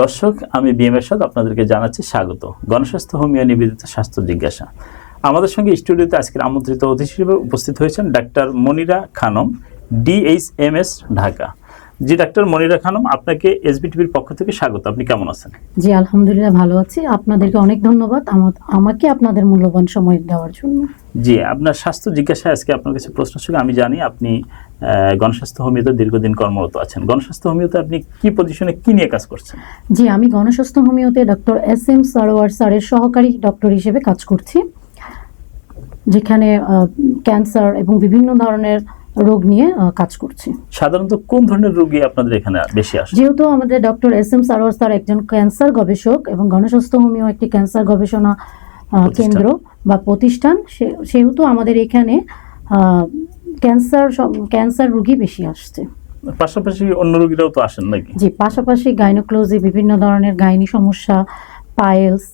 দর্শক, আমি বিএম এরশাদ আপনাদেরকে জানাচ্ছি স্বাগত। গণস্বাস্থ্য, হোমিও, নিবেদিত স্বাস্থ্য জিজ্ঞাসা। আমাদের সঙ্গে স্টুডিওতে আজকের আমন্ত্রিত অতিথি হিসেবে উপস্থিত হয়েছেন ডাক্তার মনিরা খানম, ডিএইচএমএস, ঢাকা। জি ডাক্তার মনিরা খানম আপনাকে এসবিটিভির পক্ষ থেকে স্বাগত। আপনি কেমন আছেন? জি আলহামদুলিল্লাহ ভালো আছি। আপনাদেরকে অনেক ধন্যবাদ আমাকে আপনাদের মূল্যবান সময় দেওয়ার জন্য। জি আপনার স্বাস্থ্য জিজ্ঞাসায় আজকে আপনার কাছে প্রশ্ন ছিল আমি জানি আপনি গণস্বাস্থ্য হোমিওতে দীর্ঘদিন কর্মরত আছেন। গণস্বাস্থ্য হোমিওতে আপনি কি পজিশনে কি নিয়ে কাজ করছেন? জি আমি গণস্বাস্থ্য হোমিওতে ডক্টর এস এম সারোয়ার স্যারের সহকারী ডক্টর হিসেবে কাজ করছি যেখানে ক্যান্সার এবং বিভিন্ন ধরনের রোগ নিয়ে কাজ করছি। সাধারণত কোন ধরনের রোগী আপনাদের এখানে বেশি আসে? যেহেতু আমাদের doctor S M Sarwar sir একজন ক্যান্সার গবেষক এবং গণস্বাস্থ্য হোমিও একটি ক্যান্সার গবেষণা কেন্দ্র বা প্রতিষ্ঠান সেহেতু আমাদের এখানে ক্যান্সার ক্যান্সার রোগী বেশি আসছে। পাশাপাশি অন্য রোগীরাও তো আসেন নাকি? জি পাশাপাশি গাইনোক্লোজি বিভিন্ন ধরনের গাইনি সমস্যা পাইলস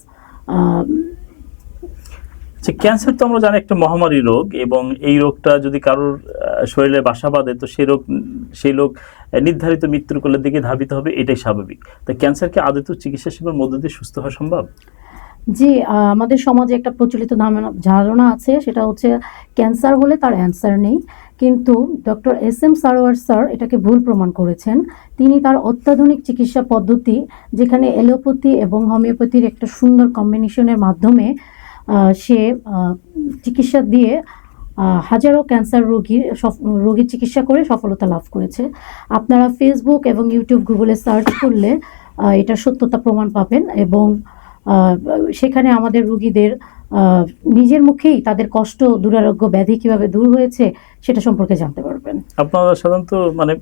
আচ্ছা ক্যান্সার তো আমরা জানি একটা মহামারী রোগ এবং এই রোগটা যদি কারোর শরীরে বাসা বাঁধে, তো সেই রোগ, সেই লোক নির্ধারিত মৃত্যুর কোলের দিকে ধাবিত হবে, এটাই স্বাভাবিক। তা ক্যান্সারকে আদৌ চিকিৎসা সেবার মধ্য দিয়ে সুস্থ হওয়া সম্ভব? জি আমাদের সমাজে একটা প্রচলিত ধারণা- আছে, সেটা হচ্ছে ক্যান্সার হলে তার অ্যান্সার নেই। কিন্তু doctor S M Sarwar sir এটাকে ভুল প্রমাণ করেছেন। তিনি তার অত্যাধুনিক চিকিৎসা পদ্ধতি, যেখানে এলোপ্যাথি এবং হোমিওপ্যাথির একটা সুন্দর কম্বিনেশনের মাধ্যমে সে চিকিৎসা দিয়ে আহ, হাজারো ক্যান্সার রোগীর রোগীর চিকিৎসা করে সফলতা লাভ করেছে। আপনারা ফেসবুক এবং ইউটিউব গুগলে সার্চ করলে এটার সত্যতা প্রমাণ পাবেন এবং আহ, সেখানে আমাদের রুগীদের আহ, নিজের মুখেই তাদের কষ্ট দুরারোগ্য ব্যাধি কীভাবে দূর হয়েছে সেটা সম্পর্কে জানতে পারবেন। আপনারা সাধারণত মানে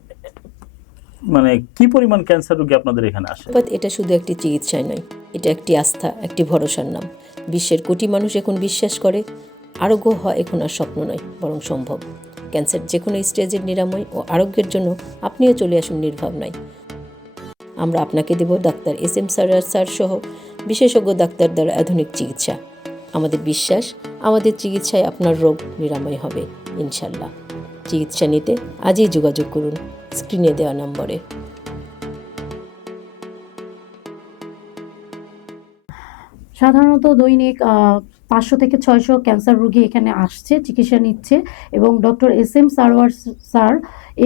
মানে কি পরিমাণ ক্যান্সার রোগী আপনাদের এখানে আসে? এটা শুধু একটি চিকিৎসায় নয় এটা একটি আস্থা একটি ভরসার নাম। বিশ্বের কোটি মানুষ এখন বিশ্বাস করে, আরোগ্য হওয়া এখন আর স্বপ্ন নয়, বরং সম্ভব। ক্যান্সার যে কোনো স্টেজের নিরাময় ও আরোগ্যের জন্য আপনিও চলে আসুন নির্ভাবনায়। আমরা আপনাকে দেব doctor S M Sarwar sir সহ বিশেষজ্ঞ ডাক্তার দ্বারা আধুনিক চিকিৎসা। আমাদের বিশ্বাস, আমাদের চিকিৎসায় আপনার রোগ নিরাময় হবে, ইনশাল্লাহ। চিকিৎসা নিতে আজই যোগাযোগ করুন, স্ক্রিনে দেওয়া নম্বরে। সাধারণত দৈনিক পাঁচশো থেকে ছয়শো ক্যান্সার রোগী এখানে আসছে চিকিৎসা নিচ্ছে এবং doctor S M Sarwar sir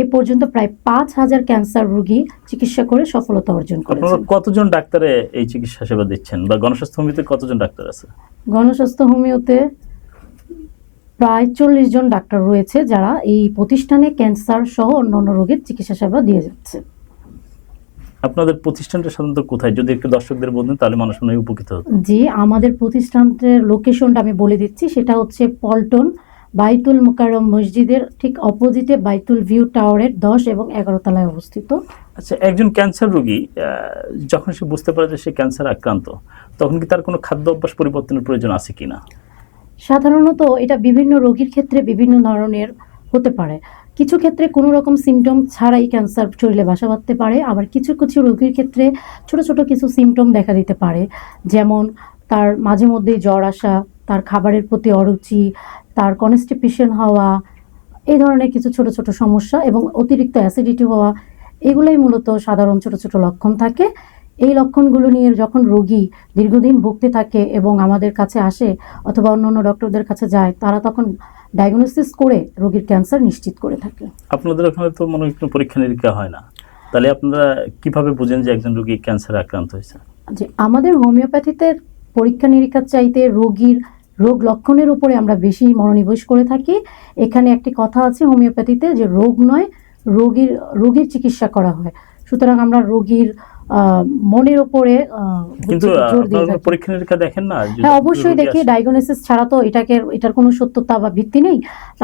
এ পর্যন্ত প্রায় পাঁচ হাজার ক্যান্সার রোগী চিকিৎসা করে সফলতা অর্জন করেছেন। কতজন ডাক্তারে এই চিকিৎসা সেবা দিচ্ছেন বা গণস্বাস্থ্য হোমিওতে কতজন ডাক্তার আছে? গণস্বাস্থ্য হোমিওতে প্রায় চল্লিশ জন ডাক্তার রয়েছে যারা এই প্রতিষ্ঠানে ক্যান্সার সহ অন্যান্য রোগের চিকিৎসা সেবা দিয়ে যাচ্ছে। আপনাদের প্রতিষ্ঠানটা সাধারণত কোথায়? যদি একটু দর্শকদের বলতেন তাহলে মানুষ মনে উপকৃত হতো। জি আমাদের প্রতিষ্ঠানের লোকেশনটা আমি বলে দিচ্ছি। সেটা হচ্ছে পল্টন বাইতুল মুকাররম মসজিদের ঠিক অপোজিটে বাইতুল ভিউ টাওয়ারের দশ এবং এগারো তলায় অবস্থিত। আচ্ছা একজন ক্যান্সার রোগী যখন সে বুঝতে পারে যে সে ক্যান্সার আক্রান্ত তখন কি তার কোনো খাদ্য অভ্যাস পরিবর্তনের প্রয়োজন আছে কিনা? সাধারণত এটা বিভিন্ন রোগীর ক্ষেত্রে বিভিন্ন ধরনের হতে পারে। কিছু ক্ষেত্রে কোনো রকম সিমটম ছাড়াই ক্যান্সার শরীরে বাসা বাঁধতে পারে, আবার কিছু কিছু রোগীর ক্ষেত্রে ছোট ছোট কিছু সিমটম দেখা দিতে পারে। যেমন তার মাঝে মধ্যেই জ্বর আসা, তার খাবারের প্রতি অরুচি, তার কনস্টিপেশন হওয়া, এই ধরনের কিছু ছোট ছোট সমস্যা এবং অতিরিক্ত অ্যাসিডিটি হওয়া, এগুলোই মূলত সাধারণ ছোট ছোট লক্ষণ থাকে। এই লক্ষণগুলো নিয়ে যখন রোগী দীর্ঘদিন ভুগতে থাকে এবং আমাদের কাছে আসে অথবা অন্য অন্য ডক্টরদের কাছে যায় তারা তখন ডায়াগনোসিস করে রোগীর ক্যান্সার নিশ্চিত করে থাকে। আপনাদের ওখানে তো মনে হয় কোনো পরীক্ষা নিরীক্ষা হয় না। তাহলে আপনারা কীভাবে বুঝেন যে একজন রোগী ক্যান্সারে আক্রান্ত হয়েছে? যে আমাদের হোমিওপ্যাথিতে পরীক্ষা নিরীক্ষার চাইতে রোগীর রোগ লক্ষণের উপরে আমরা বেশি মনোনিবেশ করে থাকি। এখানে একটি কথা আছে হোমিওপ্যাথিতে যে রোগ নয় রোগীর রোগীর চিকিৎসা করা হয়। সুতরাং আমরা রোগীর মনের উপরে কিন্তু। পরীক্ষা নিরীক্ষা দেখেন না হ্যাঁ অবশ্যই দেখি ডায়াগনোসিস ছাড়া তো এটাকে এটার কোনো সত্যতা বা ভিত্তি নেই।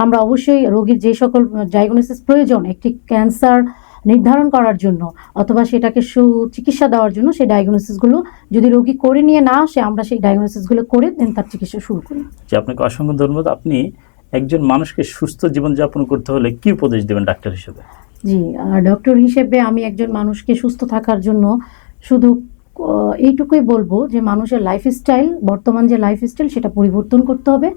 আমরা অবশ্যই রোগীর যে সকল ডায়াগনোসিস প্রয়োজন একটি ক্যান্সার নির্ধারণ করার জন্য অথবা সেটাকে সুচিকিৎসা দেওয়ার জন্য সেই ডায়াগনোসিসগুলো যদি রোগী করে নিয়ে না আসে আমরা সেই ডায়াগনোসিসগুলো করে দেন তার চিকিৎসা শুরু করি। যে আপনাকে অসংখ্য ধন্যবাদ। আপনি একজন মানুষকে সুস্থ জীবনযাপন করতে হলে কি উপদেশ দেবেন ডাক্তার হিসেবে? জি ডক্টর হিসেবে আমি একজন মানুষকে সুস্থ থাকার জন্য শুধু এইটুকুই বলব যে মানুষের লাইফস্টাইল বর্তমান যে লাইফস্টাইল সেটা পরিবর্তন করতে হবে।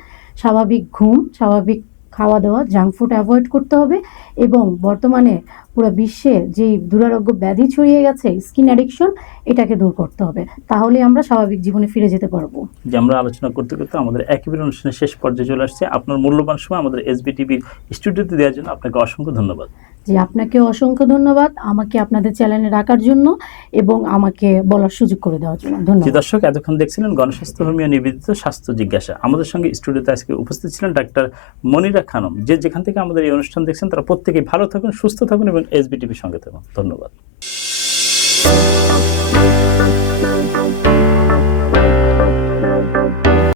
স্বাভাবিক ঘুম, স্বাভাবিক খাওয়া দাওয়া জাঙ্ক ফুড অ্যাভয়েড করতে হবে এবং বর্তমানে পুরো বিশ্বে যে দুরারোগ্য ব্যাধি ছড়িয়ে গেছে স্কিন অ্যাডিকশন এটাকে দূর করতে হবে। তাহলে আমরা স্বাভাবিক জীবনে ফিরে যেতে পারব। যে আমরা আলোচনা করতে করতে আমাদের একেবারে অনুষ্ঠানের শেষ পর্যায়ে চলে আসছে। আপনার মূল্যবান সময় আমাদের এসবি টিভির স্টুডিওতে দেওয়ার জন্য আপনাকে অসংখ্য ধন্যবাদ। যে আপনাকে অসংখ্য ধন্যবাদ আমাকে আপনাদের চ্যানেলে রাখার জন্য এবং আমাকে বলার সুযোগ করে দেওয়ার জন্য। ধন্যবাদ। দর্শক, এতক্ষণ দেখছিলেন গণস্বাস্থ্য ধর্মীয় নিবেদিত স্বাস্থ্য জিজ্ঞাসা। আমাদের সঙ্গে স্টুডিওতে আজকে উপস্থিত ছিলেন ডাক্তার মনিরা খানম। যে যেখান থেকে আমাদের এই অনুষ্ঠান দেখছেন, তারা প্রত্যেকেই ভালো থাকুন, সুস্থ থাকুন এবং এসবিটিভির সঙ্গে থাকুন। ধন্যবাদ।